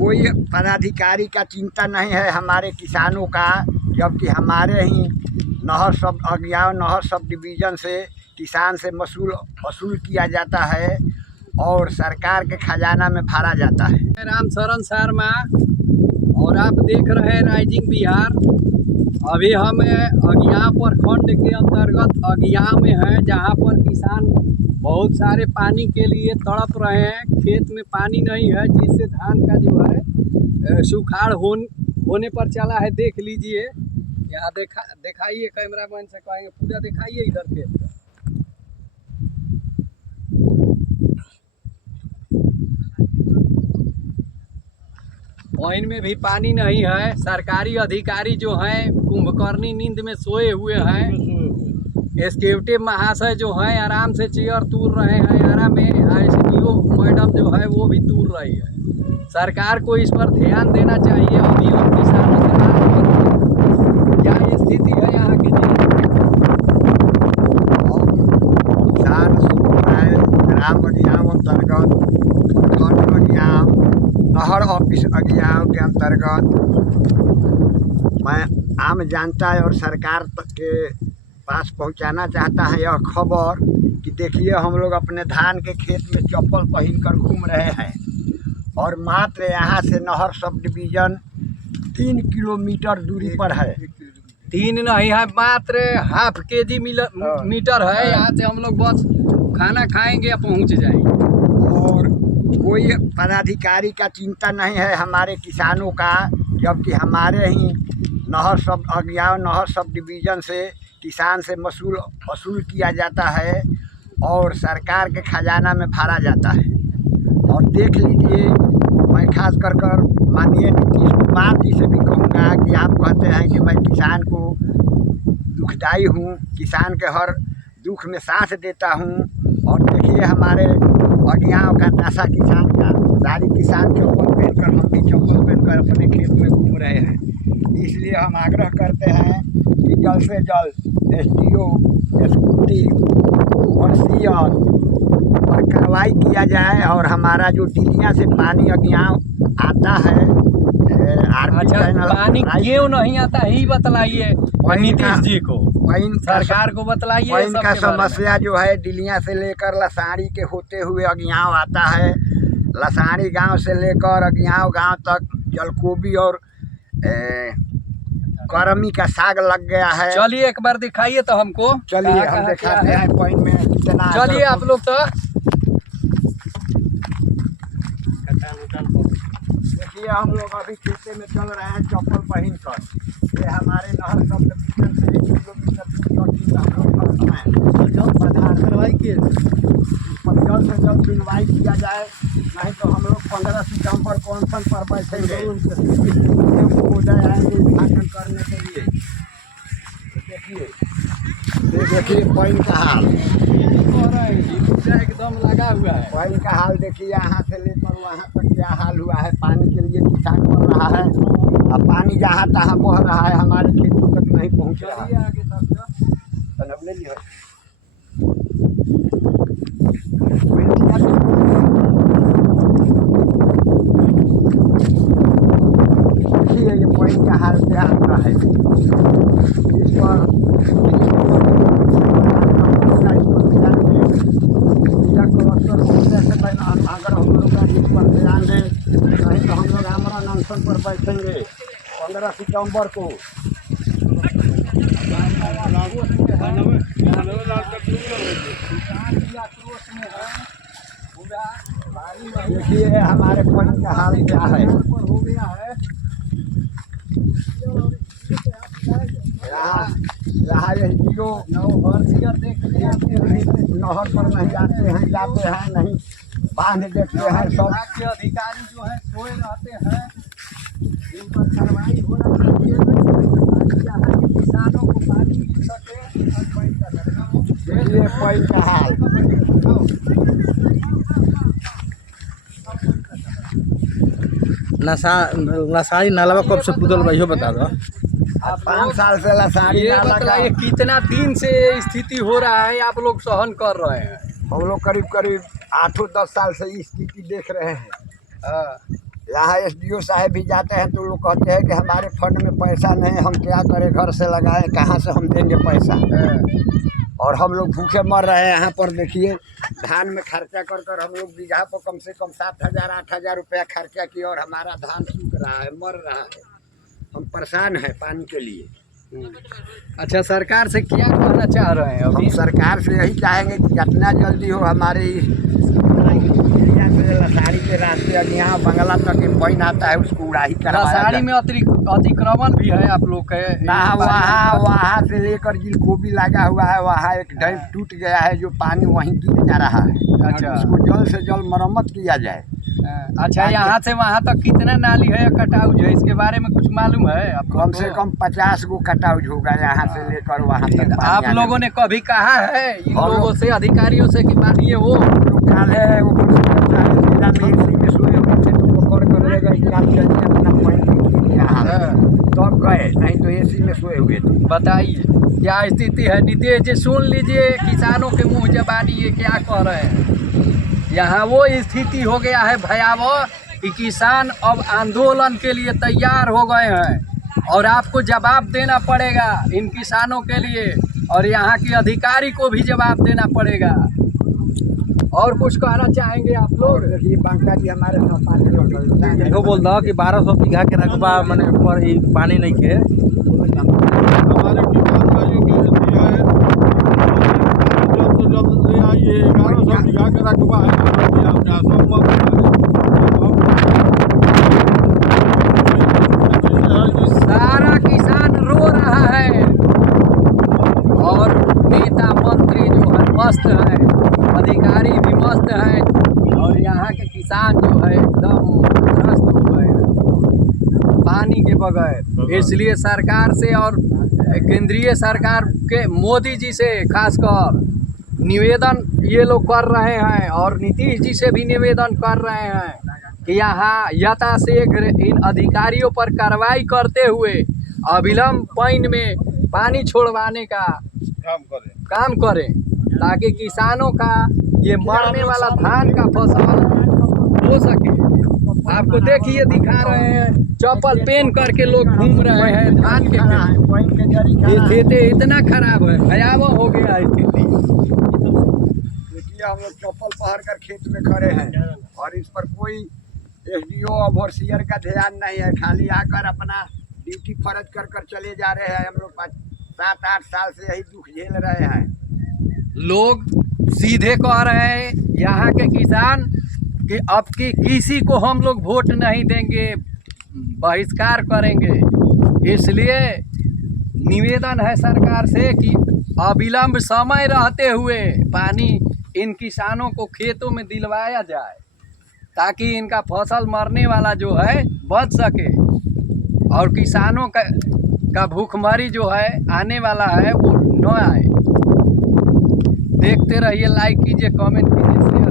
कोई पदाधिकारी का चिंता नहीं है हमारे किसानों का, जबकि हमारे ही नहर सब डिवीज़न से किसान से वसूल किया जाता है और सरकार के खजाना में भरा जाता है। राम शरण शर्मा और आप देख रहे हैं राइजिंग बिहार। अभी हम अगियाव प्रखंड के अंतर्गत अगियाव में हैं, जहां पर किसान बहुत सारे पानी के लिए तड़प रहे हैं। खेत में पानी नहीं है, जिससे धान का जो है सुखाड़ होने पर चला है। देख लीजिए, यहाँ दिखाइए, कैमरामैन से कहेंगे पूरा दिखाइए इधर खेत का। पानी में भी पानी नहीं है। सरकारी अधिकारी जो हैं कुंभकर्णी नींद में सोए हुए हैं। एसकेटिव महाशय जो हैं आराम से चेयर तूर रहे हैं। आराम में SDO मैडम जो है वो भी तूर रही है। सरकार को इस पर ध्यान देना चाहिए। अभी हम किसानों से बात करें, क्या स्थिति है यहाँ की? किसान ग्राम अगियाव अंतर्गत प्रखंड अगियाव नहर ऑफिस अगियाव के अंतर्गत मैं आम जनता और सरकार तक के पास पहुंचाना चाहता है यह खबर कि देखिए, हम लोग अपने धान के खेत में चप्पल पहनकर घूम रहे हैं और मात्र यहाँ से नहर सब डिवीज़न 3 किलोमीटर दूरी पर है। 3 नहीं है, मात्र ½ kg मीटर है। यहाँ से हम लोग बस खाना खाएंगे या पहुँच जाएंगे। और कोई पदाधिकारी का चिंता नहीं है हमारे किसानों का, जबकि हमारे ही नहर सब डिवीज़न से किसान से वसूल किया जाता है और सरकार के खजाना में भरा जाता है। और देख लीजिए, मैं खास कर माननीय नीतीश कुमार जी से भी कहूँगा कि आप कहते हैं कि मैं किसान को दुखदाई हूँ, किसान के हर दुख में साथ देता हूँ। और देखिए, हमारे अगियाव का दशा किसान का, सारी किसान चप्पल पहनकर, हम भी चप्पल पहनकर अपने खेत में घूम रहे हैं। इसलिए हम आग्रह करते हैं कि जल्द से जल्द SDO, एसकेटिव और CR पर कार्रवाई किया जाए और हमारा जो दिल्लियाँ से पानी अगियाव आता है, पानी क्यों नहीं आता ही बतलाइए नीतीश जी को, सरकार को बतलाइए। इनका समस्या जो है दिल्लियाँ से लेकर लसाड़ी के होते हुए अगियाव आता है। लसाड़ी गांव से लेकर अगियाव गांव तक जलकोबी और करमी का साग लग गया है। चलिए एक बार दिखाइए तो हमको। चलिए हम दिखाते हैं पॉइंट में कितना। चलिए आप लोग तो देखिए, हम लोग अभी खेते में चल रहे हैं चप्पल पहन कर। ये हमारे नहर सब डिवीज़न से 1 किलोमीटर जल्द से जल्द सुनवाई किया जाए, नहीं तो हम लोग 15 सितंबर कॉन्फ्रेंस पर बैठेंगे उद्घाटन करने के लिए। देखिए पॉइंट का हाल एकदम लगा हुआ है। पॉइंट का हाल देखिए, यहाँ से लेकर वहाँ तक क्या हाल हुआ है। पानी के लिए किसान कर रहा है, अब पानी जहाँ तहाँ बह रहा है, हमारे खेतों तक नहीं पहुँच रहा है। आगे तक ले लिया ये पॉइंट का हाल क्या आता है। इस पर अगर हम लोग का इस पर ध्यान दें, नहीं तो हम लोग आमरण अनशन पर बैठेंगे 15 सितंबर को। देखिए हमारे पॉइंट का हाल क्या है। हो गया है यहाँ SDO नहर पर नहीं आते हैं, जाते हैं नहीं, बांध देखते हैं। सब के अधिकारी जो है सोए रहते हैं, इन पर कार्रवाई होना चाहिए। किसानों को पानी मिल सके। देखिए पॉइंट का हाल। लसाड़ी नाला कब से पुतल भाई बता दो। 5 साल से लसाड़ी ये बताइए कितना दिन से स्थिति हो रहा है, आप लोग सहन कर रहे हैं? हम लोग करीब 8-10 साल से स्थिति देख रहे हैं। यहाँ एसडीओ साहब भी जाते हैं तो लोग कहते हैं कि हमारे फंड में पैसा नहीं, हम क्या करें, घर से लगाएं, कहाँ से हम देंगे पैसा। और हम लोग भूखे मर रहे हैं। यहाँ पर देखिए धान में खर्चा कर कर हम लोग बीघा पर कम से कम 7,000 8,000 रुपया खर्चा किए और हमारा धान सूख रहा है, मर रहा है। हम परेशान हैं पानी के लिए। अच्छा, सरकार से क्या कहना चाह रहे हैं हम अभी? सरकार से यही चाहेंगे कि जितना जल्दी हो हमारे एरिया से लसाड़ी के रास्ते यहाँ बंगला तक एक पॉइंट आता है, उसको उड़ाही करवाया लसाड़ी जाए। में अतिक्रमण भी है आप लोग के? ना, वहाँ से लेकर जिलकोबी लगा हुआ है, वहाँ एक डैम टूट गया है जो पानी वहीं गिर जा रहा है। अच्छा। उसको जल्द से जल्द मरम्मत किया जाए। अच्छा, यहाँ से वहाँ तक कितना नाली है, कटाउज है, इसके बारे में कुछ मालूम है आपको? कम से कम 50 गो कटाउज होगा यहाँ से लेकर वहाँ तक। आप लोगों ने कभी कहा है इन लोगों से, अधिकारियों से कि मानिए वो काल है वो जिला में एसी में सोए हुए थे तो पकड़ कर ले गए कि आप चलिए अपना पॉइंट यहाँ, तब गए, नहीं तो एसी में सोए हुए थे। बताइए क्या स्थिति है। नीतीश जी सुन लीजिए, किसानों के मुँह जबानी ये क्या कह रहे हैं। यहाँ वो स्थिति हो गया है भयावह कि किसान अब आंदोलन के लिए तैयार हो गए हैं और आपको जवाब देना पड़ेगा इन किसानों के लिए, और यहाँ के अधिकारी को भी जवाब देना पड़ेगा। और कुछ कहना चाहेंगे आप लोग? देखिए बांका जी हमारे साथ पानी इहो बोल दो कि 1200 बीघा के रकबा मने पर ही पानी नहीं के हमारे किसान भाइयों की विनती है, जल्द से जल्द ले आइए। 1100 बीघा का रकबा है, आप जहाँ संभव सारा किसान रो रहा है और नेता मंत्री जो है मस्त है, अधिकारी भी मस्त है, और यहाँ के किसान जो है एकदम त्रस्त हो गए हैं पानी के बगैर। इसलिए सरकार से और केंद्रीय सरकार के मोदी जी से खासकर निवेदन ये लोग कर रहे हैं, और नीतीश जी से भी निवेदन कर रहे हैं कि यहाँ यथाशीघ्र इन अधिकारियों पर कार्रवाई करते हुए अविलंब पानी में पानी छोड़वाने का काम करें, ताकि किसानों का ये मरने वाला धान का फसल हो सके। आपको देखिए दिखा रहे हैं, चप्पल पहन करके लोग घूम रहे हैं धान के खेत। ये स्थिति इतना खराब है, भयावह हो गया स्थिति। देखिए हम लोग चप्पल पहन कर खेत में खड़े हैं और इस पर कोई एसडीओ और ओवरसीयर का ध्यान नहीं है, खाली आकर अपना ड्यूटी फर्ज कर कर चले जा रहे हैं। हम लोग 7-8 साल से यही दुख झेल रहे हैं। लोग सीधे कह रहे हैं यहाँ के किसान कि अब की किसी को हम लोग वोट नहीं देंगे, बहिष्कार करेंगे। इसलिए निवेदन है सरकार से कि अविलंब समय रहते हुए पानी इन किसानों को खेतों में दिलवाया जाए, ताकि इनका फसल मरने वाला जो है बच सके, और किसानों का भूखमरी जो है आने वाला है वो न आए। देखते रहिए, लाइक कीजिए, कमेंट कीजिए, शेयर